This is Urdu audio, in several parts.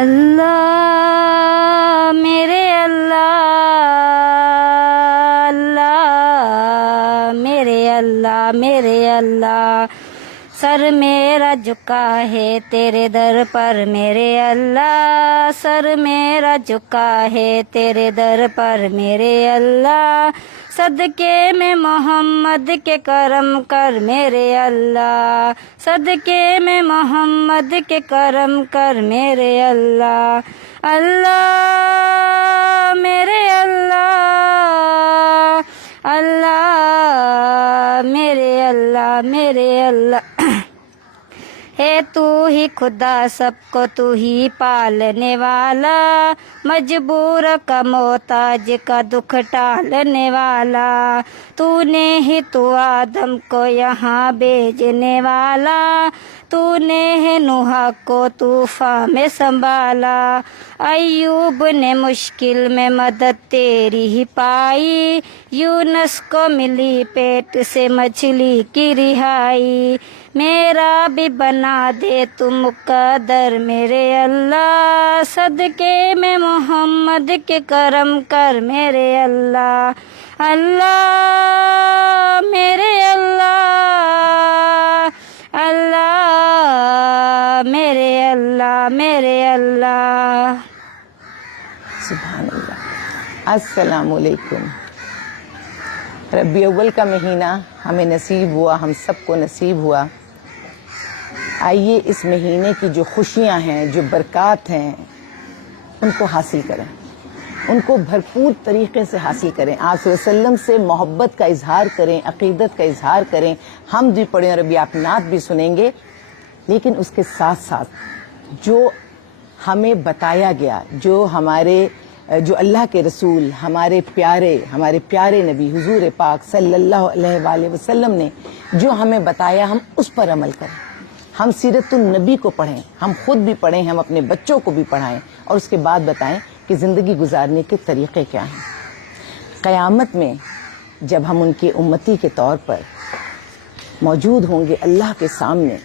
اللہ میرے اللہ، اللہ میرے اللہ، میرے اللہ، سر میرا جھکا ہے تیرے در پر میرے اللہ، سر میرا جھکا ہے تیرے در پر میرے اللہ، صدقے میں محمد کے کرم کر میرے اللہ، صدقے میں محمد کے کرم کر میرے اللہ، اللہ میرے اللہ، اللہ میرے اللہ، میرے اللہ، ہے تو ہی خدا سب کو تو ہی پالنے والا، مجبور کا محتاج کا دکھ ٹالنے والا، تو نے ہی تو آدم کو یہاں بھیجنے والا، تو نے ہے نوح کو طوفان میں سنبھالا، ایوب نے مشکل میں مدد تیری ہی پائی، یونس کو ملی پیٹ سے مچھلی کی رہائی، میرا بھی بنا دے تو مقدر میرے اللہ، صدقے میں محمد کے کرم کر میرے اللہ، اللہ میرے اللہ، اللہ میرے اللہ، میرے اللہ۔ سبحان اللہ۔ السلام علیکم۔ ربیع اول کا مہینہ ہمیں نصیب ہوا، ہم سب کو نصیب ہوا۔ آئیے اس مہینے کی جو خوشیاں ہیں، جو برکات ہیں، ان کو حاصل کریں، ان کو بھرپور طریقے سے حاصل کریں، آپ صلی اللہ علیہ وسلم سے محبت کا اظہار کریں، عقیدت کا اظہار کریں، حمد بھی پڑھیں اور ابھی آپ نعت بھی سنیں گے، لیکن اس کے ساتھ ساتھ جو ہمیں بتایا گیا، جو اللہ کے رسول ہمارے پیارے نبی حضور پاک صلی اللہ علیہ وآلہ وسلم نے جو ہمیں بتایا، ہم اس پر عمل کریں، ہم سیرت النبی کو پڑھیں، ہم خود بھی پڑھیں، ہم اپنے بچوں کو بھی پڑھائیں اور اس کے بعد بتائیں کہ زندگی گزارنے کے طریقے کیا ہیں۔ قیامت میں جب ہم ان کے امتی کے طور پر موجود ہوں گے اللہ کے سامنے،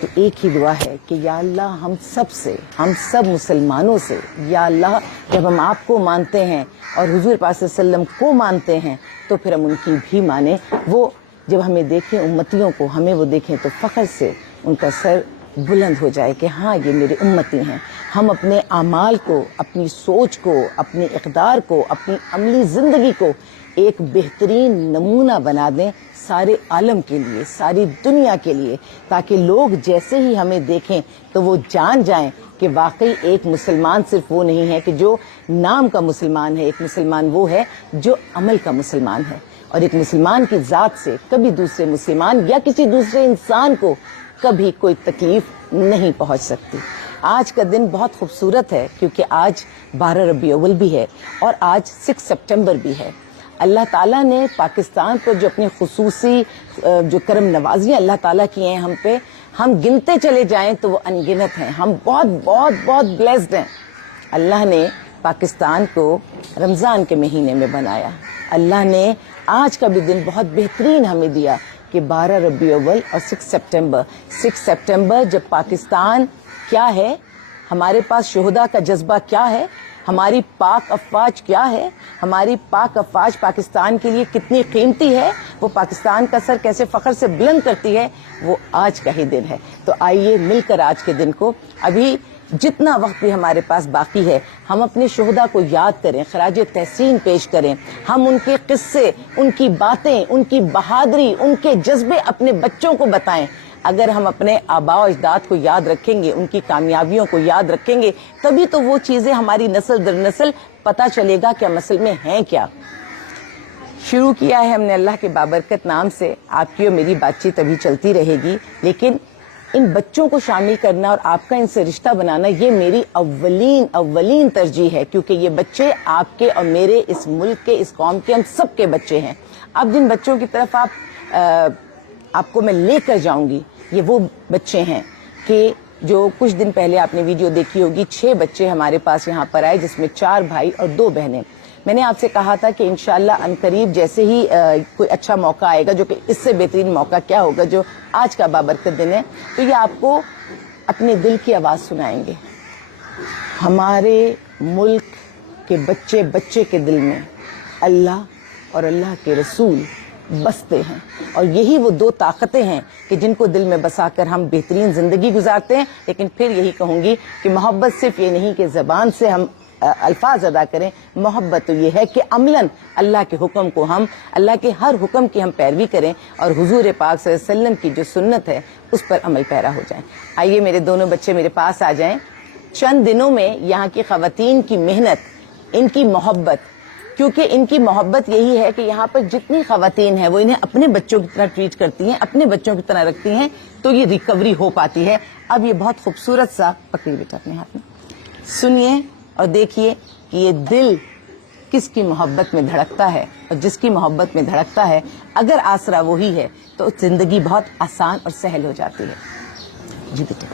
تو ایک ہی دعا ہے کہ یا اللہ ہم سب مسلمانوں سے، یا اللہ جب ہم آپ کو مانتے ہیں اور حضور پاک صلی اللہ علیہ وسلم کو مانتے ہیں تو پھر ہم ان کی بھی مانیں، وہ جب ہمیں دیکھیں امتیوں کو، ہمیں وہ دیکھیں تو فخر سے ان کا سر بلند ہو جائے کہ ہاں یہ میرے امتی ہیں۔ ہم اپنے اعمال کو، اپنی سوچ کو، اپنے اقدار کو، اپنی عملی زندگی کو ایک بہترین نمونہ بنا دیں سارے عالم کے لیے، ساری دنیا کے لیے، تاکہ لوگ جیسے ہی ہمیں دیکھیں تو وہ جان جائیں کہ واقعی ایک مسلمان صرف وہ نہیں ہے کہ جو نام کا مسلمان ہے، ایک مسلمان وہ ہے جو عمل کا مسلمان ہے، اور ایک مسلمان کی ذات سے کبھی دوسرے مسلمان یا کسی دوسرے انسان کو کبھی کوئی تکلیف نہیں پہنچ سکتی۔ آج کا دن بہت خوبصورت ہے کیونکہ آج 12 ربیع اول بھی ہے اور آج 6 سپٹمبر بھی ہے۔ اللہ تعالیٰ نے پاکستان پر جو اپنی خصوصی جو کرم نوازیاں اللہ تعالیٰ کی ہیں ہم پہ، ہم گنتے چلے جائیں تو وہ انگنت ہیں، ہم بہت بہت بہت بلیسڈ ہیں۔ اللہ نے پاکستان کو رمضان کے مہینے میں بنایا، اللہ نے آج کا بھی دن بہت بہترین ہمیں دیا کہ 12 ربیع اول اور 6 سپٹمبر جب پاکستان کیا ہے، ہمارے پاس شہداء کا جذبہ کیا ہے، ہماری پاک افواج کیا ہے، ہماری پاک افواج پاکستان کے لیے کتنی قیمتی ہے، وہ پاکستان کا سر کیسے فخر سے بلند کرتی ہے، وہ آج کا ہی دن ہے۔ تو آئیے مل کر آج کے دن کو، ابھی جتنا وقت بھی ہمارے پاس باقی ہے، ہم اپنے شہداء کو یاد کریں، خراج تحسین پیش کریں، ہم ان کے قصے، ان کی باتیں، ان کی بہادری، ان کے جذبے اپنے بچوں کو بتائیں۔ اگر ہم اپنے آباء و اجداد کو یاد رکھیں گے، ان کی کامیابیوں کو یاد رکھیں گے، تبھی تو وہ چیزیں ہماری نسل در نسل پتہ چلے گا کہ ہم اصل میں ہیں کیا۔ شروع کیا ہے ہم نے اللہ کے بابرکت نام سے، آپ کی اور میری بات چیت ابھی چلتی رہے گی، لیکن ان بچوں کو شامل کرنا اور آپ کا ان سے رشتہ بنانا یہ میری اولین ترجیح ہے، کیونکہ یہ بچے آپ کے اور میرے، اس ملک کے، اس قوم کے، ہم سب کے بچے ہیں۔ اب جن بچوں کی طرف آپ کو میں لے کر جاؤں گی، یہ وہ بچے ہیں کہ جو کچھ دن پہلے آپ نے ویڈیو دیکھی ہوگی، 6 بچے ہمارے پاس یہاں پر آئے، جس میں 4 بھائی اور 2 بہنیں۔ میں نے آپ سے کہا تھا کہ انشاءاللہ عنقریب جیسے ہی کوئی اچھا موقع آئے گا، جو کہ اس سے بہترین موقع کیا ہوگا جو آج کا بابرکت دن ہے، تو یہ آپ کو اپنے دل کی آواز سنائیں گے، ہمارے ملک کے بچے بچے کے دل میں اللہ اور اللہ کے رسول بستے ہیں، اور یہی وہ دو طاقتیں ہیں کہ جن کو دل میں بسا کر ہم بہترین زندگی گزارتے ہیں. لیکن پھر یہی کہوں گی کہ محبت صرف یہ نہیں کہ زبان سے ہم الفاظ ادا کریں، محبت تو یہ ہے کہ عملاً اللہ کے حکم کو ہم، اللہ کے ہر حکم کی ہم پیروی کریں اور حضور پاک صلی اللہ علیہ وسلم کی جو سنت ہے اس پر عمل پیرا ہو جائیں. آئیے میرے دونوں بچے میرے پاس آ جائیں. چند دنوں میں یہاں کی خواتین کی محنت، ان کی محبت، کیونکہ ان کی محبت یہی ہے کہ یہاں پر جتنی خواتین ہیں وہ انہیں اپنے بچوں کی طرح ٹریٹ کرتی ہیں، اپنے بچوں کی طرح رکھتی ہیں، تو یہ ریکوری ہو پاتی ہے. اب یہ بہت خوبصورت سا، پکڑیے بیٹا اپنے ہاتھ میں، سنیے اور دیکھیے کہ یہ دل کس کی محبت میں دھڑکتا ہے، اور جس کی محبت میں دھڑکتا ہے اگر آسرا وہی ہے تو زندگی بہت آسان اور سہل ہو جاتی ہے. جی بیٹا.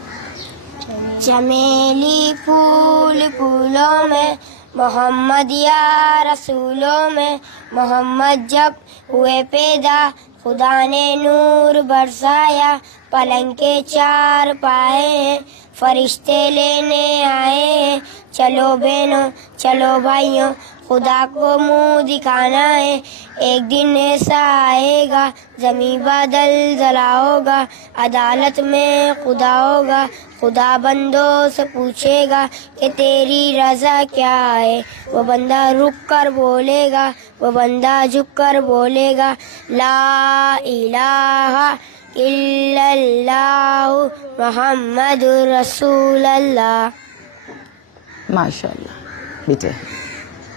چمیلی پھول پھولوں میں، محمد یا رسولوں میں، محمد جب ہوئے پیدا خدا نے نور برسایا. پلنگ کے چار پائے ہیں، فرشتے لینے آئے ہیں. چلو بہنوں چلو بھائیوں، خدا کو منہ دکھانا ہے. ایک دن ایسا آئے گا زمیں بادل زلا ہوگا، عدالت میں خدا ہوگا. خدا بندوں سے پوچھے گا کہ تیری رضا کیا ہے. وہ بندہ رک کر بولے گا، وہ بندہ جھک کر بولے گا، لا الہ الا اللہ محمد رسول اللہ. ماشاء اللہ بیٹے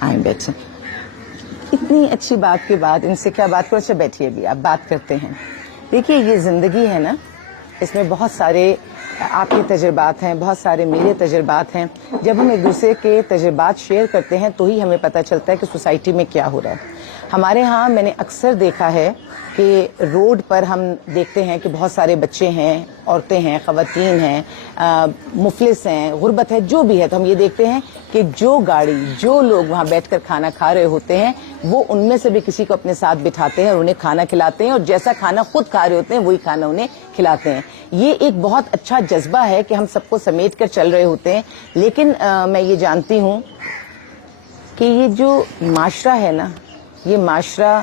آئیں بیٹھیں. اتنی اچھی بات کے بعد ان سے کیا بات کرو. اچھا بیٹھیے بھی، آپ بات کرتے ہیں. دیکھیے یہ زندگی ہے نا، اس میں بہت سارے آپ کے تجربات ہیں، بہت سارے میرے تجربات ہیں. جب ہم ایک دوسرے کے تجربات شیئر کرتے ہیں تو ہی ہمیں پتہ چلتا ہے کہ سوسائٹی میں کیا ہو رہا ہے. ہمارے ہاں میں نے اکثر دیکھا ہے کہ روڈ پر ہم دیکھتے ہیں کہ بہت سارے بچے ہیں، عورتیں ہیں، خواتین ہیں، مفلس ہیں، غربت ہے، جو بھی ہے. تو ہم یہ دیکھتے ہیں کہ جو گاڑی، جو لوگ وہاں بیٹھ کر کھانا کھا رہے ہوتے ہیں وہ ان میں سے بھی کسی کو اپنے ساتھ بٹھاتے ہیں اور انہیں کھانا کھلاتے ہیں، اور جیسا کھانا خود کھا رہے ہوتے ہیں وہی کھانا انہیں کھلاتے ہیں. یہ ایک بہت اچھا جذبہ ہے کہ ہم سب کو سمیٹ کر چل رہے ہوتے ہیں. لیکن میں یہ جانتی ہوں کہ یہ جو معاشرہ ہے نا، یہ معاشرہ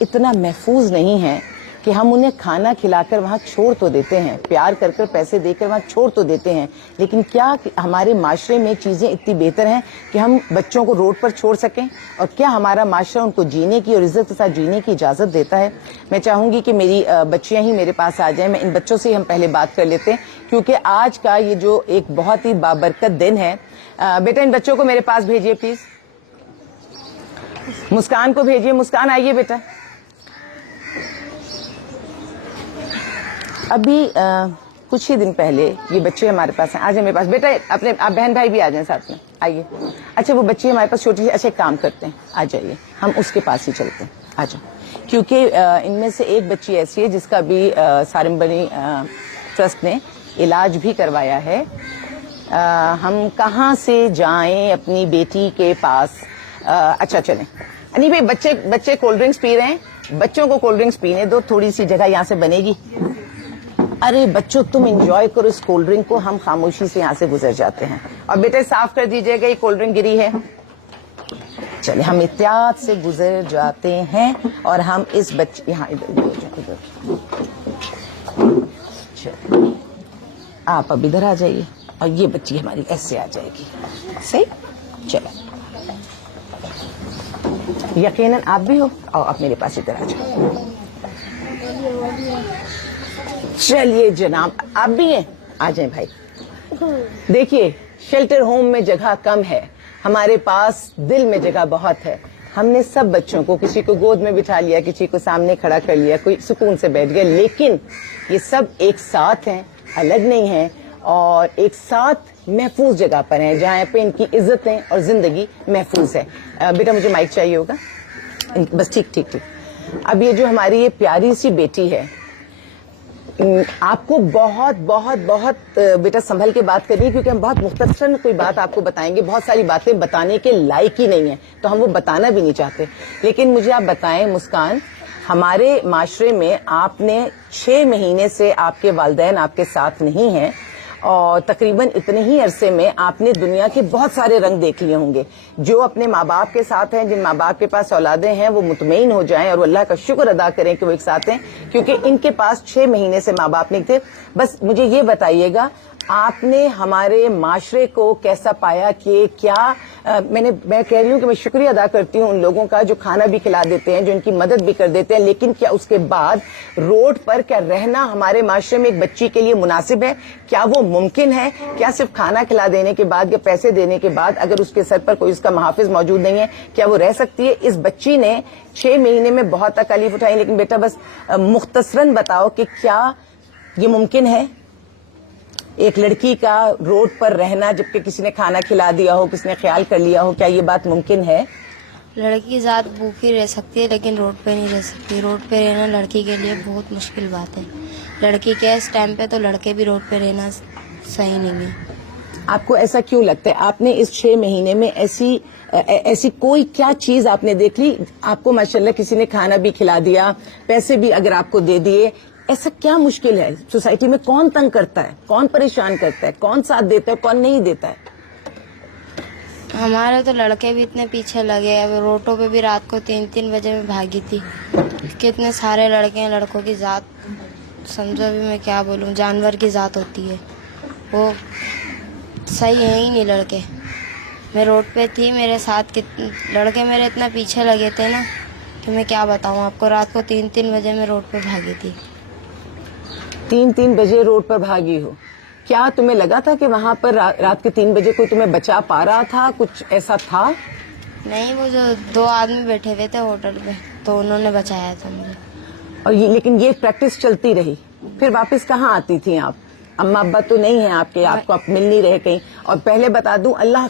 اتنا محفوظ نہیں ہے کہ ہم انہیں کھانا کھلا کر وہاں چھوڑ تو دیتے ہیں، پیار کر کر پیسے دے کر وہاں چھوڑ تو دیتے ہیں، لیکن کیا ہمارے معاشرے میں چیزیں اتنی بہتر ہیں کہ ہم بچوں کو روڈ پر چھوڑ سکیں؟ اور کیا ہمارا معاشرہ ان کو جینے کی اور عزت کے ساتھ جینے کی اجازت دیتا ہے؟ میں چاہوں گی کہ میری بچیاں ہی میرے پاس آ جائیں. میں ان بچوں سے ہی ہم پہلے بات کر لیتے ہیں کیونکہ آج کا یہ جو ایک بہت ہی بابرکت دن ہے. بیٹا ان بچوں کو میرے پاس بھیجیے پلیز. مسکان کو بھیجیے. مسکان آئیے بیٹا. ابھی کچھ ہی دن پہلے یہ بچے ہمارے پاس ہیں. آ جائیں میرے پاس بیٹا. اپنے آپ بہن بھائی بھی آ جائیں ساتھ میں. آئیے. اچھا وہ بچی ہمارے پاس چھوٹی سی. اچھا ایک کام کرتے ہیں، آ جائیے ہم اس کے پاس ہی چلتے ہیں. آ جاؤ. کیونکہ ان میں سے ایک بچی ایسی ہے جس کا بھی سارمبنی ٹرسٹ نے علاج بھی کروایا ہے. ہم کہاں سے جائیں اپنی بیٹی کے پاس؟ اچھا چلیں. نہیں بھائی بچے کولڈ ڈرنکس پی رہے ہیں، بچوں کو کولڈ ڈرنکس پینے دو، تھوڑی سی جگہ یہاں سے بنے گی. ارے بچوں تم انجوائے کرو اس کولڈ ڈرنک کو، ہم خاموشی سے یہاں سے گزر جاتے ہیں. اور بیٹے صاف کر دیجیے گا، یہ کولڈ ڈرنک گری ہے. چلے ہم احتیاط سے گزر جاتے ہیں اور ہم اس بچے یہاں ادھر چلے آپ اب ادھر آ جائیے اور یہ بچی ہماری ایسے آ جائے گی. صحیح. چلو یقیناً آپ بھی ہو. اور آپ میرے پاس ادھر آ جاؤ. چلیے جناب آپ بھی ہیں، آ جائیں بھائی. دیکھیے شیلٹر ہوم میں جگہ کم ہے، ہمارے پاس دل میں جگہ بہت ہے. ہم نے سب بچوں کو کسی کو گود میں بٹھا لیا، کسی کو سامنے کھڑا کر لیا، کوئی سکون سے بیٹھ گیا، لیکن یہ سب ایک ساتھ ہیں، الگ نہیں ہیں اور ایک ساتھ محفوظ جگہ پر ہیں جہاں پہ ان کی عزتیں اور زندگی محفوظ ہے. بیٹا مجھے مائک چاہیے ہوگا بس. ٹھیک ٹھیک ٹھیک. اب یہ جو ہماری یہ پیاری سی بیٹی ہے، آپ کو بہت بہت بہت بیٹا سنبھل کے بات کرنی ہے کیونکہ ہم بہت مختصر کوئی بات آپ کو بتائیں گے. بہت ساری باتیں بتانے کے لائق ہی نہیں ہیں تو ہم وہ بتانا بھی نہیں چاہتے. لیکن مجھے آپ بتائیں مسکان، ہمارے معاشرے میں آپ نے 6 مہینے سے آپ کے والدین آپ کے ساتھ نہیں ہیں اور تقریباً اتنے ہی عرصے میں آپ نے دنیا کے بہت سارے رنگ دیکھ لیے ہوں گے. جو اپنے ماں باپ کے ساتھ ہیں, جن ماں باپ کے پاس اولادیں ہیں, وہ مطمئن ہو جائیں اور وہ اللہ کا شکر ادا کریں کہ وہ ایک ساتھ ہیں, کیونکہ ان کے پاس 6 مہینے سے ماں باپ نہیں تھے. بس مجھے یہ بتائیے گا, آپ نے ہمارے معاشرے کو کیسا پایا کہ کیا میں کہہ رہی ہوں کہ میں شکریہ ادا کرتی ہوں ان لوگوں کا جو کھانا بھی کھلا دیتے ہیں, جو ان کی مدد بھی کر دیتے ہیں, لیکن کیا اس کے بعد روڈ پر کیا رہنا ہمارے معاشرے میں ایک بچی کے لیے مناسب ہے؟ کیا وہ ممکن ہے؟ کیا صرف کھانا کھلا دینے کے بعد یا پیسے دینے کے بعد اگر اس کے سر پر کوئی اس کا محافظ موجود نہیں ہے, کیا وہ رہ سکتی ہے؟ اس بچی نے 6 مہینے میں بہت تکلیف اٹھائی, لیکن بیٹا بس مختصراً بتاؤ کہ کیا یہ ممکن ہے ایک لڑکی کا روڈ پر رہنا جبکہ کسی نے کھانا کھلا دیا ہو, کسی نے خیال کر لیا ہو, کیا یہ بات ممکن ہے؟ لڑکی ذات بھوکی رہ سکتی ہے لیکن روڈ پہ نہیں رہ سکتی. روڈ پہ رہنا لڑکی کے لیے بہت مشکل بات ہے. لڑکی کے اس ٹائم پہ تو لڑکے بھی روڈ پہ رہنا صحیح نہیں ہے. آپ کو ایسا کیوں لگتا ہے؟ آپ نے اس 6 مہینے میں ایسی کوئی کیا چیز آپ نے دیکھ لی؟ آپ کو ماشاءاللہ کسی نے کھانا بھی کھلا دیا, پیسے بھی اگر آپ کو دے دیے, ایسا کیا مشکل ہے؟ سوسائٹی میں کون تنگ کرتا ہے, کون پریشان کرتا ہے, کون ساتھ دیتا ہے, کون نہیں دیتا ہے؟ ہمارے تو لڑکے بھی اتنے پیچھے لگے. اب روڈوں پہ بھی رات کو 3 بجے میں بھاگی تھی. کتنے سارے لڑکے ہیں. لڑکوں کی ذات سمجھو بھی میں کیا بولوں, جانور کی ذات ہوتی ہے, وہ صحیح ہے ہی نہیں لڑکے. میں روڈ پہ تھی, میرے ساتھ لڑکے میرے اتنا پیچھے لگے تھے نا کہ میں کیا بتاؤں آپ کو. رات کو 3 بجے میں روڈ پہ بھاگی تھی. 3 بجے روڈ پر بھاگی ہو؟ کیا تمہیں لگا تھا کہ وہاں پر رات کے 3 بجے کوئی تمہیں بچا پا رہا تھا؟ کچھ ایسا تھا؟ نہیں, وہ جو 2 آدمی بیٹھے ہوئے تھے ہوٹل پہ تو انہوں نے بچایا تھا مجھے. اور لیکن یہ پریکٹس چلتی رہی. پھر واپس کہاں آتی تھیں آپ؟ اما ابا تو نہیں ہیں آپ کے, آپ کو آپ مل نہیں رہے کہیں. اور پہلے بتا دوں, اللہ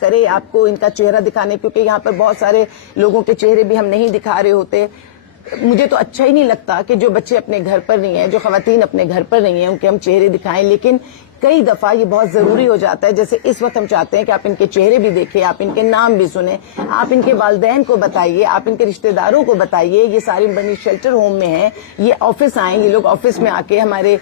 کرے آپ کو ان کا چہرہ دکھانے, کیونکہ یہاں پر بہت سارے لوگوں کے چہرے بھی ہم نہیں دکھا رہے ہوتے. مجھے تو اچھا ہی نہیں لگتا کہ جو بچے اپنے گھر پر نہیں ہیں, جو خواتین اپنے گھر پر نہیں ہیں, ان کے ہم چہرے دکھائیں, لیکن کئی دفعہ یہ بہت ضروری ہو جاتا ہے. جیسے اس وقت ہم چاہتے ہیں کہ آپ ان کے چہرے بھی دیکھیں, آپ ان کے نام بھی سنیں, آپ ان کے والدین کو بتائیے, آپ ان کے رشتہ داروں کو بتائیے. یہ ساری بنی شیلٹر ہوم میں ہیں, یہ آفس آئیں, یہ لوگ آفس میں آ کے ہمارے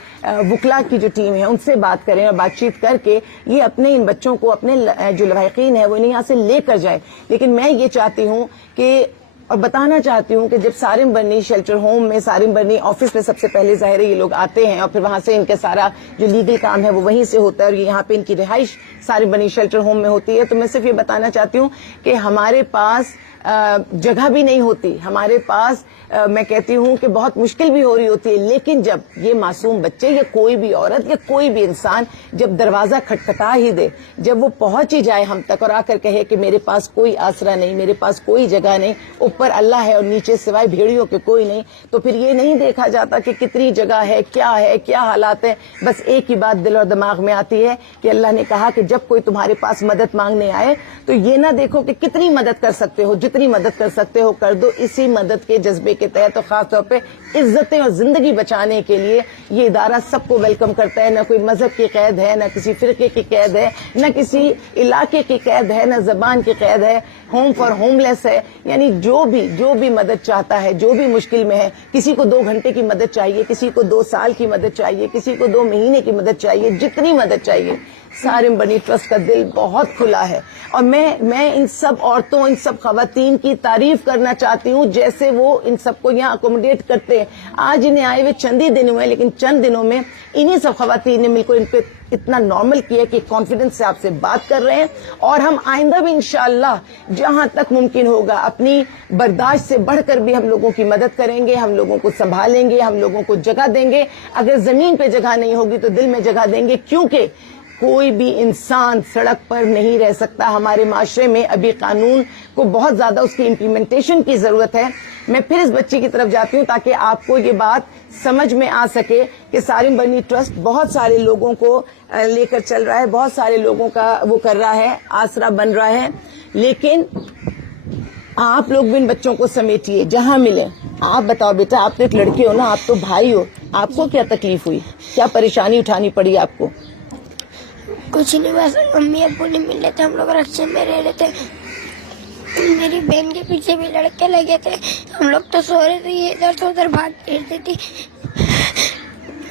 وکلا کی جو ٹیم ہے ان سے بات کریں اور بات چیت کر کے یہ اپنے ان بچوں کو, اپنے جو لواحقین ہیں وہ انہیں یہاں سے لے کر جائے. لیکن میں یہ چاہتی ہوں کہ اور بتانا چاہتی ہوں کہ جب سارم برنی شیلٹر ہوم میں, سارم برنی آفس میں سب سے پہلے ظاہر ہے یہ لوگ آتے ہیں اور پھر وہاں سے ان کے سارا جو لیگل کام ہے وہ وہیں سے ہوتا ہے, اور یہاں پہ ان کی رہائش سارم برنی شیلٹر ہوم میں ہوتی ہے. تو میں صرف یہ بتانا چاہتی ہوں کہ ہمارے پاس جگہ بھی نہیں ہوتی, ہمارے پاس میں کہتی ہوں کہ بہت مشکل بھی ہو رہی ہوتی ہے. لیکن جب یہ معصوم بچے یا کوئی بھی عورت یا کوئی بھی انسان جب دروازہ کھٹکھٹا ہی دے, جب وہ پہنچ ہی جائے ہم تک اور آ کر کہے کہ میرے پاس کوئی آسرا نہیں, میرے پاس کوئی جگہ نہیں, اوپر اللہ ہے اور نیچے سوائے بھیڑیوں کے کوئی نہیں, تو پھر یہ نہیں دیکھا جاتا کہ کتنی جگہ ہے, کیا حالات ہیں. بس ایک ہی بات دل اور دماغ میں آتی ہے کہ اللہ نے کہا کہ جب کوئی تمہارے پاس مدد مانگنے آئے تو یہ نہ دیکھو کہ کتنی مدد کر سکتے ہو, جتنی مدد کر سکتے ہو کر دو. اسی مدد کے جذبے کے تحت اور خاص طور پہ عزتیں اور زندگی بچانے کے لیے یہ ادارہ سب کو ویلکم کرتا ہے. نہ کوئی مذہب کی قید ہے, نہ کسی فرقے کی قید ہے, نہ کسی علاقے کی قید ہے, نہ زبان کی قید ہے. ہوم فار ہوم لیس ہے, یعنی جو بھی مدد چاہتا ہے, جو بھی مشکل میں ہے, کسی کو 2 گھنٹے کی مدد چاہیے, کسی کو 2 سال کی مدد چاہیے, کسی کو 2 مہینے کی مدد چاہیے, جتنی مدد چاہیے. سارم بنی ٹرسٹ کا دل بہت کھلا ہے اور میں ان سب عورتوں, ان سب خواتین کی تعریف کرنا چاہتی ہوں جیسے وہ ان سب کو یہاں اکوموڈیٹ کرتے ہیں. آج انہیں آئے ہوئے چند ہی دن ہوئے, لیکن چند دنوں میں انہی سب خواتین نے مل کر ان پہ اتنا نارمل کیا کہ کانفیڈنس سے آپ سے بات کر رہے ہیں. اور ہم آئندہ بھی انشاءاللہ جہاں تک ممکن ہوگا اپنی برداشت سے بڑھ کر بھی ہم لوگوں کی مدد کریں گے, ہم لوگوں کو سنبھالیں گے, ہم لوگوں کو جگہ دیں گے. اگر زمین پہ جگہ نہیں ہوگی تو دل میں جگہ دیں گے, کیونکہ کوئی بھی انسان سڑک پر نہیں رہ سکتا. ہمارے معاشرے میں ابھی قانون کو بہت زیادہ اس کی امپلیمنٹیشن کی ضرورت ہے. میں پھر اس بچی کی طرف جاتی ہوں تاکہ آپ کو یہ بات سمجھ میں آ سکے کہ سارم برنی ٹرسٹ بہت سارے لوگوں کو لے کر چل رہا ہے, بہت سارے لوگوں کا وہ کر رہا ہے, آسرا بن رہا ہے. لیکن آپ لوگ بھی ان بچوں کو سمیٹیے جہاں ملے. آپ بتاؤ بیٹا, آپ تو ایک لڑکی ہو نا, آپ تو بھائی ہو, آپ کو کیا تکلیف ہوئی, کیا پریشانی اٹھانی پڑی آپ کو؟ کچھ نہیں, بس امی ابو نہیں مل رہے تھے, ہم لوگ رکشے میں رہ رہے تھے. میری بہن کے پیچھے بھی لڑکے لگے تھے, ہم لوگ تو سو رہے تھے, یہ ادھر سے ادھر بھاگ پھرتی تھی.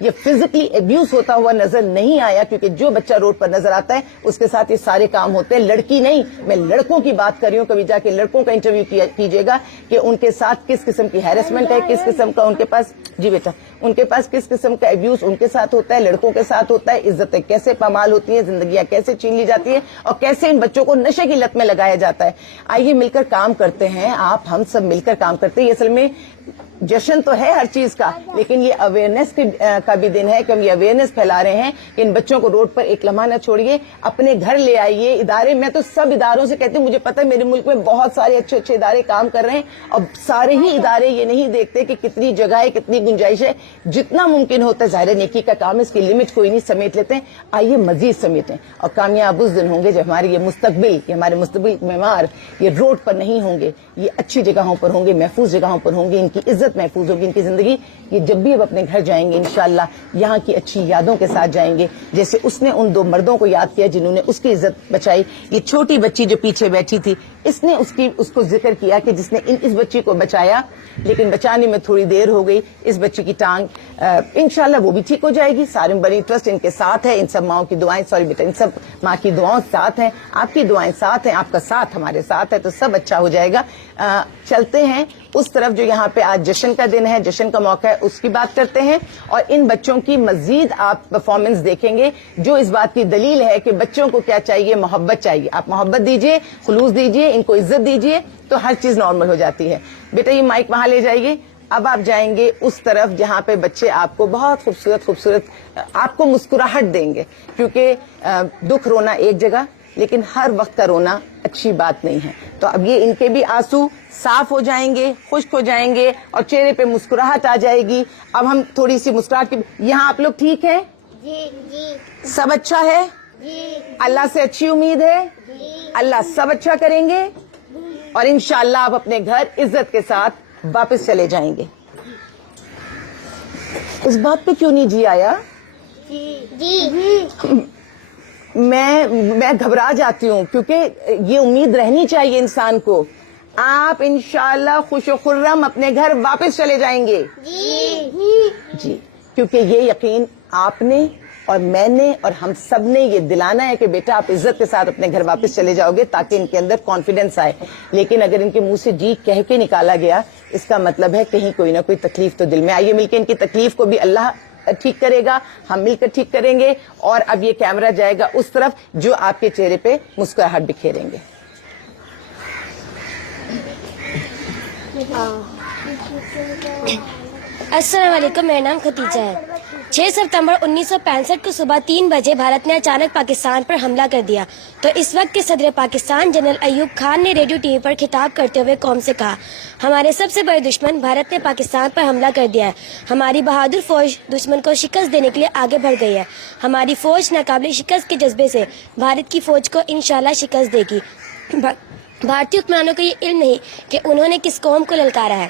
یہ فزیکلی ابیوز ہوتا ہوا نظر نہیں آیا, کیونکہ جو بچہ روڈ پر نظر آتا ہے اس کے ساتھ یہ سارے کام ہوتے ہیں. لڑکی نہیں, میں لڑکوں کی بات کر رہی ہوں. کبھی جا کے لڑکوں کا انٹرویو کیجیے گا کہ ان کے ساتھ کس قسم کی ہیرسمنٹ ہے, کس قسم کا ان کے پاس, جی بیٹا, ان کے پاس کس قسم کا ابیوز ان کے ساتھ ہوتا ہے, لڑکوں کے ساتھ ہوتا ہے. عزتیں کیسے پامال ہوتی ہیں, زندگیاں کیسے چھین لی جاتی ہیں, اور کیسے ان بچوں کو نشے کی لت میں لگایا جاتا ہے. آئیے مل کر کام کرتے ہیں, ہم سب مل کر کام کرتے ہیں. یہ اصل میں جشن تو ہے ہر چیز کا, لیکن یہ اویئرنیس کا بھی دن ہے کہ ہم یہ اویئرنیس پھیلا رہے ہیں کہ ان بچوں کو روڈ پر ایک لمحہ نہ چھوڑیے, اپنے گھر لے آئیے. ادارے, میں تو سب اداروں سے کہتی ہوں, مجھے پتہ ہے میرے ملک میں بہت سارے اچھے اچھے ادارے کام کر رہے ہیں, اور سارے ہی ادارے یہ نہیں دیکھتے کہ کتنی جگہ ہے, کتنی گنجائش ہے. جتنا ممکن ہوتا ہے, ظاہر نیکی کا کام, اس کی لمٹ کوئی نہیں, سمیٹ لیتے ہیں. آئیے مزید سمیٹیں, اور کامیاب اس دن ہوں گے جب ہمارے یہ ہمارے مستقبل معمار یہ روڈ پر نہیں ہوں گے, یہ اچھی جگہوں پر ہوں گے, محفوظ جگہوں پر ہوں گے, ان کی عزت محفوظ ہوگی, ان کی زندگی. یہ جب بھی اب اپنے گھر جائیں گے انشاءاللہ یہاں کی اچھی یادوں کے ساتھ جائیں گے, جیسے اس نے ان 2 مردوں کو یاد کیا جنہوں نے اس کی عزت بچائی. یہ چھوٹی بچی جو پیچھے بیٹھی تھی, اس نے اس کو ذکر کیا کہ جس نے اس بچی کو بچایا, لیکن بچانے میں تھوڑی دیر ہو گئی. اس بچی کی ٹانگ انشاءاللہ وہ بھی ٹھیک ہو جائے گی. سارم بری ٹرسٹ ان کے ساتھ ہے, ان سب ماؤں کی دعائیں, سوری بیٹا, ان سب ماں کی دعائیں ساتھ ہیں, آپ کی دعائیں ساتھ ہیں, آپ کا ساتھ ہمارے ساتھ ہے, تو سب اچھا ہو جائے گا. چلتے ہیں اس طرف جو یہاں پہ آج جشن کا دن ہے, جشن کا موقع ہے, اس کی بات کرتے ہیں. اور ان بچوں کی مزید آپ پرفارمنس دیکھیں گے جو اس بات کی دلیل ہے کہ بچوں کو کیا چاہیے, محبت چاہیے. آپ محبت دیجئے, خلوص دیجئے, ان کو عزت دیجئے, تو ہر چیز نارمل ہو جاتی ہے. بیٹا یہ مائک وہاں لے جائیے. اب آپ جائیں گے اس طرف جہاں پہ بچے آپ کو بہت خوبصورت آپ کو مسکراہٹ دیں گے, کیونکہ دکھ رونا ایک جگہ, لیکن ہر وقت کا رونا اچھی بات نہیں ہے. تو اب یہ ان کے بھی آنسو صاف ہو جائیں گے, خشک ہو جائیں گے, اور چہرے پہ مسکراہٹ آ جائے گی. اب ہم تھوڑی سی مسکراہٹ کی, یہاں آپ لوگ ٹھیک ہیں, سب اچھا ہے, اللہ سے اچھی امید ہے, اللہ سب اچھا کریں گے, اور انشاءاللہ آپ اپنے گھر عزت کے ساتھ واپس چلے جائیں گے. اس بات پہ کیوں نہیں جی آیا؟ میں گھبرا جاتی ہوں, کیونکہ یہ امید رہنی چاہیے انسان کو. آپ انشاءاللہ خوش و خرم اپنے گھر واپس چلے جائیں گے. جی, کیونکہ یہ یقین آپ نے اور میں نے اور ہم سب نے یہ دلانا ہے کہ بیٹا آپ عزت کے ساتھ اپنے گھر واپس چلے جاؤ گے, تاکہ ان کے اندر کانفیڈنس آئے. لیکن اگر ان کے منہ سے جی کہہ کے نکالا گیا, اس کا مطلب ہے کہیں کوئی نہ کوئی تکلیف تو دل میں. آئیے مل کے ان کی تکلیف کو بھی اللہ ٹھیک کرے گا, ہم مل کر ٹھیک کریں گے. اور اب یہ کیمرہ جائے گا اس طرف جو آپ کے چہرے پہ مسکراہٹ بکھیریں گے. السلام علیکم, میرا نام ختیجہ ہے. 6 ستمبر 1965 کو صبح 3 بجے بھارت نے اچانک پاکستان پر حملہ کر دیا. تو اس وقت کے صدر پاکستان جنرل ایوب خان نے ریڈیو ٹی وی پر خطاب کرتے ہوئے قوم سے کہا, ہمارے سب سے بڑے دشمن بھارت نے پاکستان پر حملہ کر دیا ہے. ہماری بہادر فوج دشمن کو شکست دینے کے لیے آگے بڑھ گئی ہے. ہماری فوج ناقابل شکست کے جذبے سے بھارت کی فوج کو انشاءاللہ شکست دے گی. بھارتی حکمرانوں کو یہ علم نہیں کہ انہوں نے کس قوم کو للکارا ہے.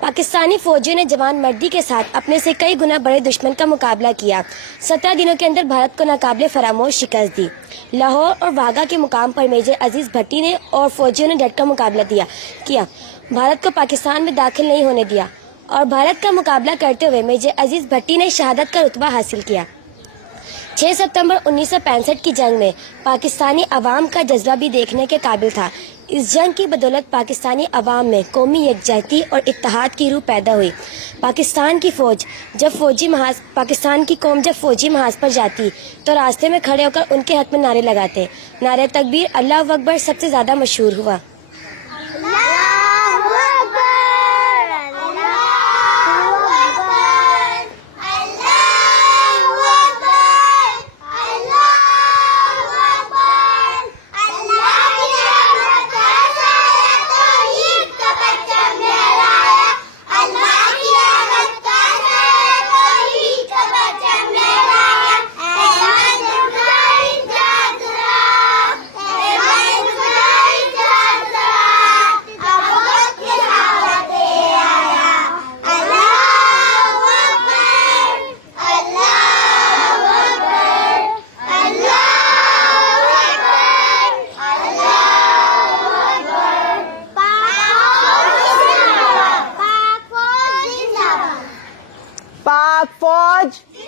پاکستانی فوجیوں نے جوان مردی کے ساتھ اپنے سے کئی گنا بڑے دشمن کا مقابلہ کیا. 17 دنوں کے اندر بھارت کو ناقابل فراموش شکست دی. لاہور اور واگا کے مقام پر میجر عزیز بھٹی نے اور فوجیوں نے ڈٹ کر مقابلہ کیا. بھارت کو پاکستان میں داخل نہیں ہونے دیا, اور بھارت کا مقابلہ کرتے ہوئے میجر عزیز بھٹی نے شہادت کا رتبہ حاصل کیا. 6 ستمبر 1965 کی جنگ میں پاکستانی عوام کا جذبہ بھی دیکھنے کے قابل تھا. اس جنگ کی بدولت پاکستانی عوام میں قومی یکجہتی اور اتحاد کی روح پیدا ہوئی. پاکستان کی قوم جب فوجی محاذ پر جاتی تو راستے میں کھڑے ہو کر ان کے حق میں نعرے لگاتے. نعرہ تکبیر اللہ اکبر سب سے زیادہ مشہور ہوا.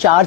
4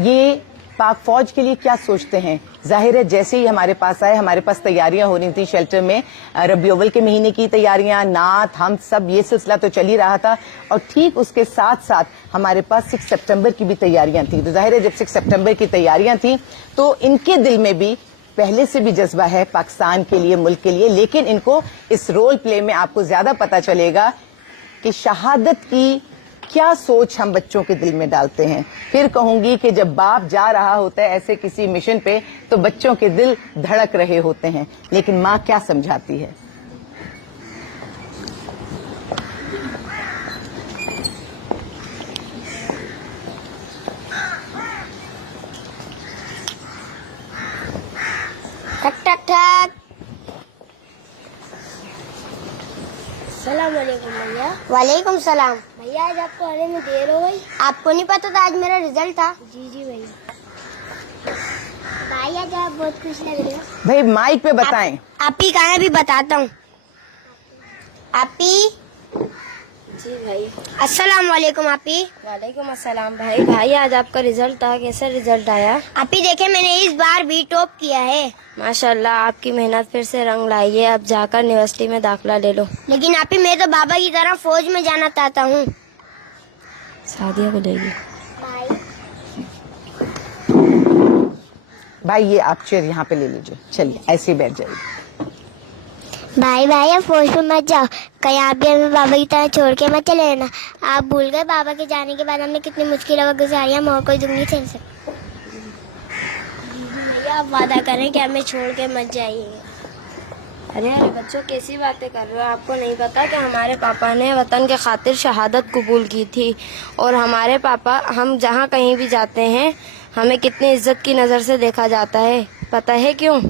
یہ پاک فوج کے لیے کیا سوچتے ہیں؟ ظاہر ہے جیسے ہی ہمارے پاس آئے ہمارے پاس تیاریاں ہو رہی تھی شیلٹر میں، ربیع اول کے مہینے کی تیاریاں، نعت، ہم سب یہ سلسلہ تو چل ہی رہا تھا، اور ٹھیک اس کے ساتھ ساتھ ہمارے پاس 6 سپٹمبر کی بھی تیاریاں تھیں. تو ظاہر ہے جب 6 سپٹمبر کی تیاریاں تھیں تو ان کے دل میں بھی پہلے سے بھی جذبہ ہے پاکستان کے لیے، ملک کے لیے، لیکن ان کو اس رول پلے میں آپ کو زیادہ پتا چلے گا کہ شہادت کی کیا سوچ ہم بچوں کے دل میں ڈالتے ہیں. پھر کہوں گی کہ جب باپ جا رہا ہوتا ہے ایسے کسی مشن پہ تو بچوں کے دل دھڑک رہے ہوتے ہیں، لیکن ماں کیا سمجھاتی ہے. ٹھک ٹھک ٹھک. السلام علیکم بھیا. وعلیکم السلام. بھیا آج آپ کو آنے میں دیر ہو گئی. آپ کو نہیں پتا تھا آج میرا رزلٹ تھا؟ جی جی بھیا. بھائی آج آپ بہت خوش لگ رہے ہو. بھائی مائک پہ بتائیں. آپ ہی کہاں بھی بتاتا ہوں. آپ ہی. جی بھائی. السلام علیکم آپ ہی. وعلیکم السلام بھائی. بھائی آج آپ کا رزلٹ تھا، کیسا رزلٹ آیا؟ آپ ہی دیکھیں میں نے اس بار بھی ٹاپ کیا ہے. ماشاء اللہ آپ کی محنت پھر سے رنگ لائی ہے. اب جا کر یونیورسٹی میں داخلہ لے لو. لیکن آپ ہی میں تو بابا کی طرح فوج میں جانا چاہتا ہوں. سعدیہ کو لے گی. بھائی یہ آپ چیئر یہاں پہ لے لیجیے، چلیے ایسے ہی بیٹھ جائیے. بھائی آپ فوج میں مت جاؤ، کہیں آپ بھی ہمیں بابا کی طرح چھوڑ کے مت چلے نا. آپ بھول گئے بابا کے جانے کے بعد ہم نے کتنی مشکل وقت گزاری، ہم اور کوئی دن نہیں چل سکتے. بھیا آپ وعدہ کریں کہ ہمیں چھوڑ کے مت جائیے. ارے بچوں کیسی باتیں کر رہے ہو؟ آپ کو نہیں پتا کہ ہمارے پاپا نے وطن کے خاطر شہادت قبول کی تھی، اور ہمارے پاپا ہم جہاں کہیں بھی جاتے ہیں ہمیں کتنی عزت کی نظر سے دیکھا جاتا ہے. پتہ ہے کیوں؟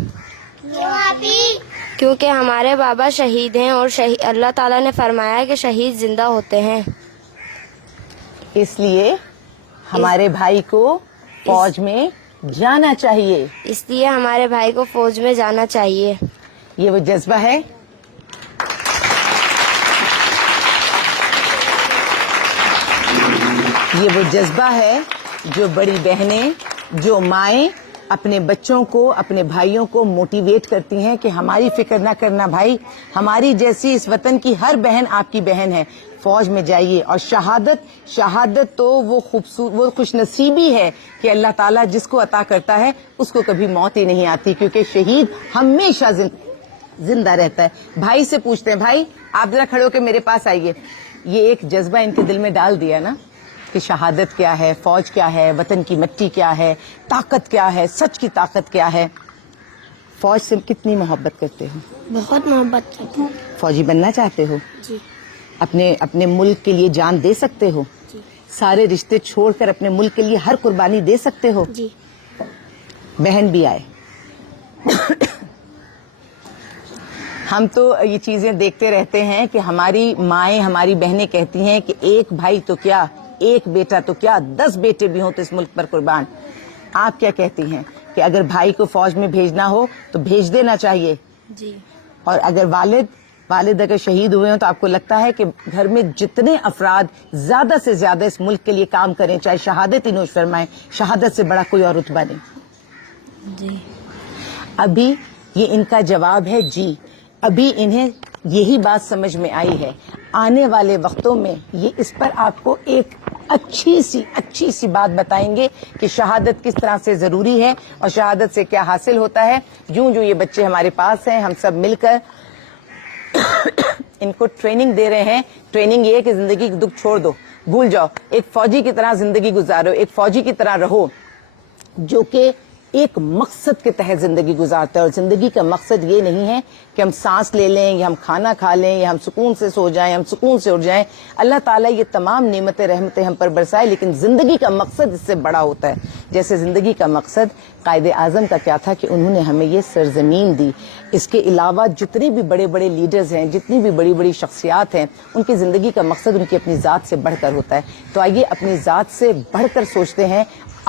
کیونکہ ہمارے بابا شہید ہیں، اور اللہ تعالیٰ نے فرمایا ہے کہ شہید زندہ ہوتے ہیں. اس لیے ہمارے بھائی کو فوج میں جانا چاہیے. اس لیے ہمارے بھائی کو فوج میں جانا چاہیے. یہ وہ جذبہ ہے. یہ وہ جذبہ ہے جو بڑی بہنیں، جو مائیں اپنے بچوں کو، اپنے بھائیوں کو موٹیویٹ کرتی ہیں کہ ہماری فکر نہ کرنا بھائی، ہماری جیسی اس وطن کی ہر بہن آپ کی بہن ہے، فوج میں جائیے. اور شہادت تو وہ خوش نصیبی ہے کہ اللہ تعالیٰ جس کو عطا کرتا ہے اس کو کبھی موت ہی نہیں آتی، کیونکہ شہید ہمیشہ زندہ رہتا ہے. بھائی سے پوچھتے ہیں، بھائی آپ ذرا کھڑے ہو کے میرے پاس آئیے. یہ ایک جذبہ ان کے دل میں ڈال دیا نا کہ شہادت کیا ہے، فوج کیا ہے، وطن کی مٹی کیا ہے، طاقت کیا ہے، سچ کی طاقت کیا ہے. فوج سے کتنی محبت کرتے ہو؟ بہت محبت کرتا ہوں. فوجی بننا چاہتے ہو؟ جی. اپنے ملک کے لیے جان دے سکتے ہو؟ جی. سارے رشتے چھوڑ کر اپنے ملک کے لیے ہر قربانی دے سکتے ہو؟ جی. بہن بھی آئے. ہم تو یہ چیزیں دیکھتے رہتے ہیں کہ ہماری مائیں، ہماری بہنیں کہتی ہیں کہ ایک بھائی تو کیا، ایک بیٹا تو کیا، 10 بیٹے بھی ہوں تو اس ملک پر قربان. آپ کیا کہتی ہیں کہ اگر بھائی کو فوج میں بھیجنا ہو تو بھیج دینا چاہیے؟ جی. اور اگر والد اگر شہید ہوئے ہوں تو آپ کو لگتا ہے کہ گھر میں جتنے افراد زیادہ سے زیادہ اس ملک کے لیے کام کریں، چاہے شہادت ہی نوش فرمائیں، شہادت سے بڑا کوئی اور رتبہ نہیں؟ جی. ابھی یہ ان کا جواب ہے جی. ابھی انہیں یہی بات سمجھ میں آئی ہے. آنے والے وقتوں میں یہ اس پر آپ کو ایک اچھی سی بات بتائیں گے کہ شہادت کس طرح سے ضروری ہے اور شہادت سے کیا حاصل ہوتا ہے. جو یہ بچے ہمارے پاس ہیں، ہم سب مل کر ان کو ٹریننگ دے رہے ہیں. ٹریننگ یہ ہے کہ زندگی کے دکھ چھوڑ دو، بھول جاؤ، ایک فوجی کی طرح زندگی گزارو، ایک فوجی کی طرح رہو جو کہ ایک مقصد کے تحت زندگی گزارتا ہے. اور زندگی کا مقصد یہ نہیں ہے کہ ہم سانس لے لیں یا ہم کھانا کھا لیں یا ہم سکون سے سو جائیں، ہم سکون سے اٹھ جائیں. اللہ تعالیٰ یہ تمام نعمتیں رحمتیں ہم پر برسائے، لیکن زندگی کا مقصد اس سے بڑا ہوتا ہے. جیسے زندگی کا مقصد قائد اعظم کا کیا تھا کہ انہوں نے ہمیں یہ سرزمین دی. اس کے علاوہ جتنے بھی بڑے بڑے لیڈرز ہیں، جتنی بھی بڑی بڑی شخصیات ہیں، ان کی زندگی کا مقصد ان کی اپنی ذات سے بڑھ کر ہوتا ہے. تو آئیے اپنی ذات سے بڑھ کر سوچتے ہیں.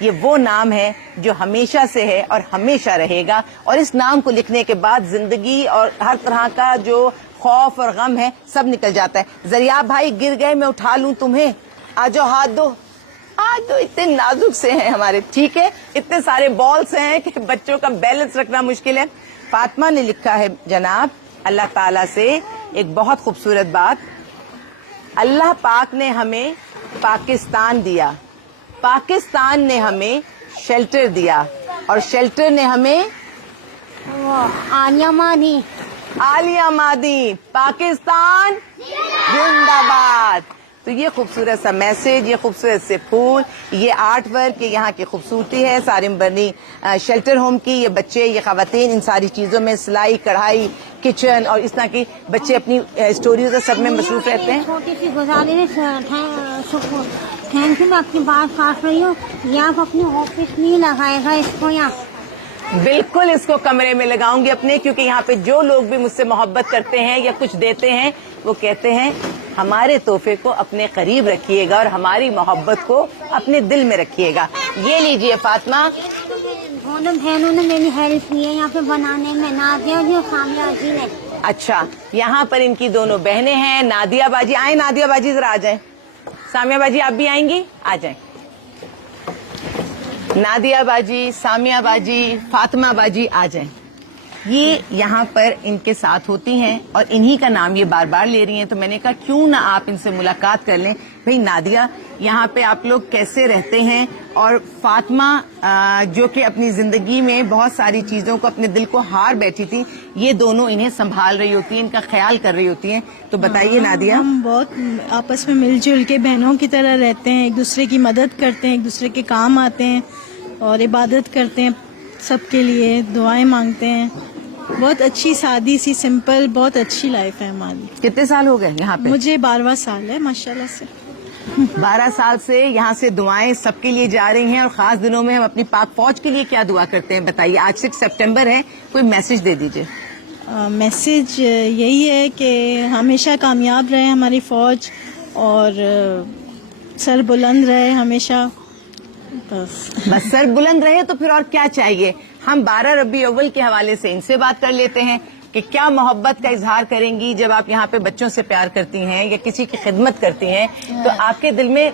یہ وہ نام ہے جو ہمیشہ سے ہے اور ہمیشہ رہے گا, اور اس نام کو لکھنے کے بعد زندگی اور ہر طرح کا جو خوف اور غم ہے سب نکل جاتا ہے. ذریعہ بھائی گر گئے, میں اٹھا لوں تمہیں, آ جاؤ, ہاتھ دو, اتنے نازک سے ہیں ہمارے, ٹھیک ہے, اتنے سارے بالز ہیں کہ بچوں کا بیلنس رکھنا مشکل ہے. فاطمہ نے لکھا ہے جناب اللہ تعالیٰ سے ایک بہت خوبصورت بات, اللہ پاک نے ہمیں پاکستان دیا, پاکستان نے ہمیں شیلٹر دیا, اور شیلٹر نے ہمیں عالیہ مانی. عالیہ مادی, پاکستان زندہ باد. تو یہ خوبصورت سا میسج, یہ خوبصورت سے پھول, یہ آرٹ ورک, یہ یہاں کی خوبصورتی ہے سارم برنی شیلٹر ہوم کی. یہ بچے, یہ خواتین ان ساری چیزوں میں سلائی کڑھائی, کچن اور اس طرح کی بچے اپنی اسٹوریز اور سب میں مصروف رہتے ہیں. چھوٹی سی گزارش, تھینک یو, میں اپنی بات کاٹ رہی ہوں. یہ آپ اپنے آفس نہیں لگائے گا اس کو یہاں؟ بالکل اس کو کمرے میں لگاؤں گی اپنے, کیونکہ یہاں پہ جو لوگ بھی مجھ سے محبت کرتے ہیں یا کچھ دیتے ہیں وہ کہتے ہیں ہمارے تحفے کو اپنے قریب رکھیے گا اور ہماری محبت کو اپنے دل میں رکھیے گا. یہ لیجئے فاطمہ. دونوں بہنوں نے میری ہیلپ کی ہے یہاں پہ بنانے میں, نادیہ جی اور سامیہ جی نے. اچھا, یہاں پر ان کی دونوں بہنیں ہیں. نادیہ باجی آئیں, نادیہ باجی ذرا آ جائیں. سامیہ باجی آپ بھی آئیں گی, آ جائیں. نادیہ باجی, سامیہ باجی, فاطمہ باجی آ جائیں. یہ یہاں پر ان کے ساتھ ہوتی ہیں اور انہی کا نام یہ بار بار لے رہی ہیں, تو میں نے کہا کیوں نہ آپ ان سے ملاقات کر لیں. بھئی نادیہ, یہاں پہ آپ لوگ کیسے رہتے ہیں, اور فاطمہ جو کہ اپنی زندگی میں بہت ساری چیزوں کو اپنے دل کو ہار بیٹھی تھی, یہ دونوں انہیں سنبھال رہی ہوتی ہیں, ان کا خیال کر رہی ہوتی ہیں. تو بتائیے نادیہ. ہم بہت آپس میں مل جل کے بہنوں کی طرح رہتے ہیں, ایک دوسرے کی مدد کرتے ہیں, ایک دوسرے کے کام آتے ہیں اور عبادت کرتے ہیں, سب کے لیے دعائیں مانگتے ہیں. بہت اچھی سادی سی سمپل بہت اچھی لائف ہے ہماری. کتنے سال ہو گئے یہاں پہ؟ مجھے 12واں سال ہے ماشاءاللہ سے. 12 سال سے یہاں سے دعائیں سب کے لیے جا رہی ہیں, اور خاص دنوں میں ہم اپنی پاک فوج کے لیے کیا دعا کرتے ہیں بتائیے. آج 6 سپٹمبر ہے, کوئی میسج دے دیجئے. میسج یہی ہے کہ ہمیشہ کامیاب رہے ہماری فوج, اور سر بلند رہے ہمیشہ. بس سر بلند رہے تو پھر اور کیا چاہیے. ہم 12 ربیع اول کے حوالے سے ان سے بات کر لیتے ہیں کہ کیا محبت کا اظہار کریں گی جب آپ یہاں پہ بچوں سے پیار کرتی ہیں یا کسی کی خدمت کرتی ہیں, تو آپ کے دل میں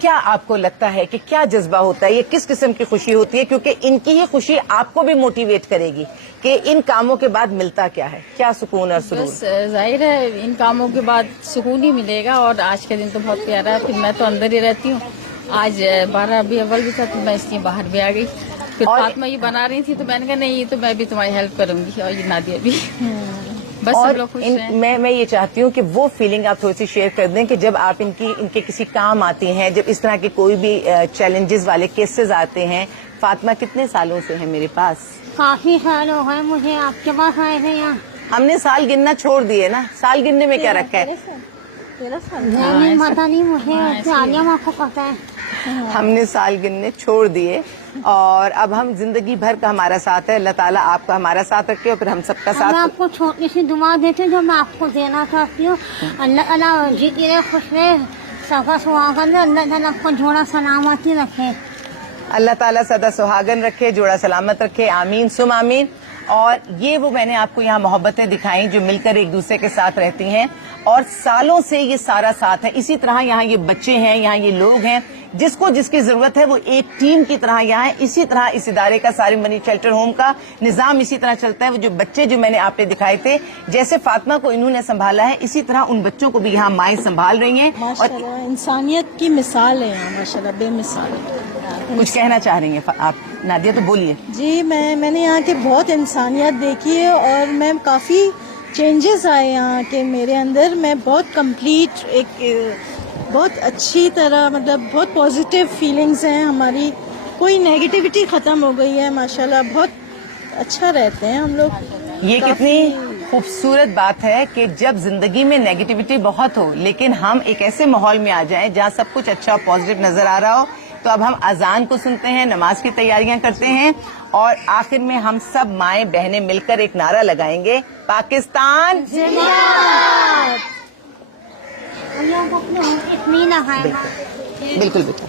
کیا آپ کو لگتا ہے کہ کیا جذبہ ہوتا ہے, یہ کس قسم کی خوشی ہوتی ہے, کیونکہ ان کی یہ خوشی آپ کو بھی موٹیویٹ کرے گی کہ ان کاموں کے بعد ملتا کیا ہے, کیا سکون اور سرور. بس ظاہر ہے ان کاموں کے بعد سکون ہی ملے گا, اور آج کا دن تو بہت پیارا ہے. پھر میں تو اندر ہی رہتی ہوں, آج 12 ربیع اول بھی تھا تو میں اس لیے باہر بھی آ گئی. پھر فاطمہ یہ بنا رہی تھی تو میں نے کہا نہیں, یہ تو میں بھی تمہاری ہیلپ کروں گی, اور یہ نادیہ بھی. بس اور سب لوگ خوش ہیں. میں یہ چاہتی ہوں کہ وہ فیلنگ آپ تھوڑی سی شیئر کر دیں کہ جب آپ ان کے کسی کام آتی ہیں, جب اس طرح کے کوئی بھی چیلنجز والے کیسز آتے ہیں. فاطمہ کتنے سالوں سے ہیں میرے پاس؟ کافی سال ہو گئے مجھے آپ کے پاس آئے تھے یہاں. ہم نے سال گننا چھوڑ دیے نا, سال گننے میں کیا رکھا ہے. 13 سال نہیں پتا نہیں مجھے, عالیہ ماں کو پتا ہے. ہم نے سال گننے چھوڑ دیے, اور اب ہم زندگی بھر کا ہمارا ساتھ ہے. اللہ تعالیٰ آپ کا ہمارا ساتھ رکھے اور پھر ہم سب کا میں ساتھ. آپ کو چھوٹی سی دعا دیتی ہوں جو میں آپ کو دینا چاہتی ہوں. اللہ تعالیٰ جیتی رہے, خوش رہے, سفا سہاگن رہے, اللہ تعالیٰ آپ کو جوڑا سلامتی رکھے. اللہ تعالیٰ سدا سہاگن رکھے, جوڑا سلامت رکھے, آمین سم آمین. اور یہ وہ میں نے آپ کو یہاں محبتیں دکھائیں جو مل کر ایک دوسرے کے ساتھ رہتی ہیں, اور سالوں سے یہ سارا ساتھ ہے. اسی طرح یہاں یہ بچے ہیں, یہاں یہ لوگ ہیں, جس کو جس کی ضرورت ہے وہ ایک ٹیم کی طرح یہاں ہے. اسی طرح اس ادارے کا سارم بنی شیلٹر ہوم کا نظام اسی طرح چلتا ہے. وہ جو بچے جو میں نے آپ نے دکھائے تھے, جیسے فاطمہ کو انہوں نے سنبھالا ہے, اسی طرح ان بچوں کو بھی یہاں مائیں سنبھال رہی ہیں. اور ماشاءاللہ انسانیت کی مثال ہے یہاں, ماشاءاللہ بے مثال. کچھ کہنا چاہ رہی ہیں آپ نادیہ, تو بولیے. جی میں نے یہاں کے بہت انسانیت دیکھی ہے, اور میں کافی چینجز آئے یہاں کے میرے اندر. میں بہت کمپلیٹ ایک بہت اچھی طرح, مطلب بہت پازیٹیو فیلنگز ہیں ہماری, کوئی نیگیٹیوٹی ختم ہو گئی ہے ماشاءاللہ. بہت اچھا رہتے ہیں ہم لوگ. یہ کتنی خوبصورت بات ہے کہ جب زندگی میں نیگیٹیوٹی بہت ہو لیکن ہم ایک ایسے ماحول میں آ جائیں جہاں سب کچھ اچھا پازیٹیو نظر آ رہا ہو. تو اب ہم اذان کو سنتے ہیں, نماز کی تیاریاں کرتے ہیں, اور آخر میں ہم سب مائیں بہنیں مل کر ایک نعرہ لگائیں گے, پاکستان اللہ کو اپنے اطمینان ہے. بالکل بالکل.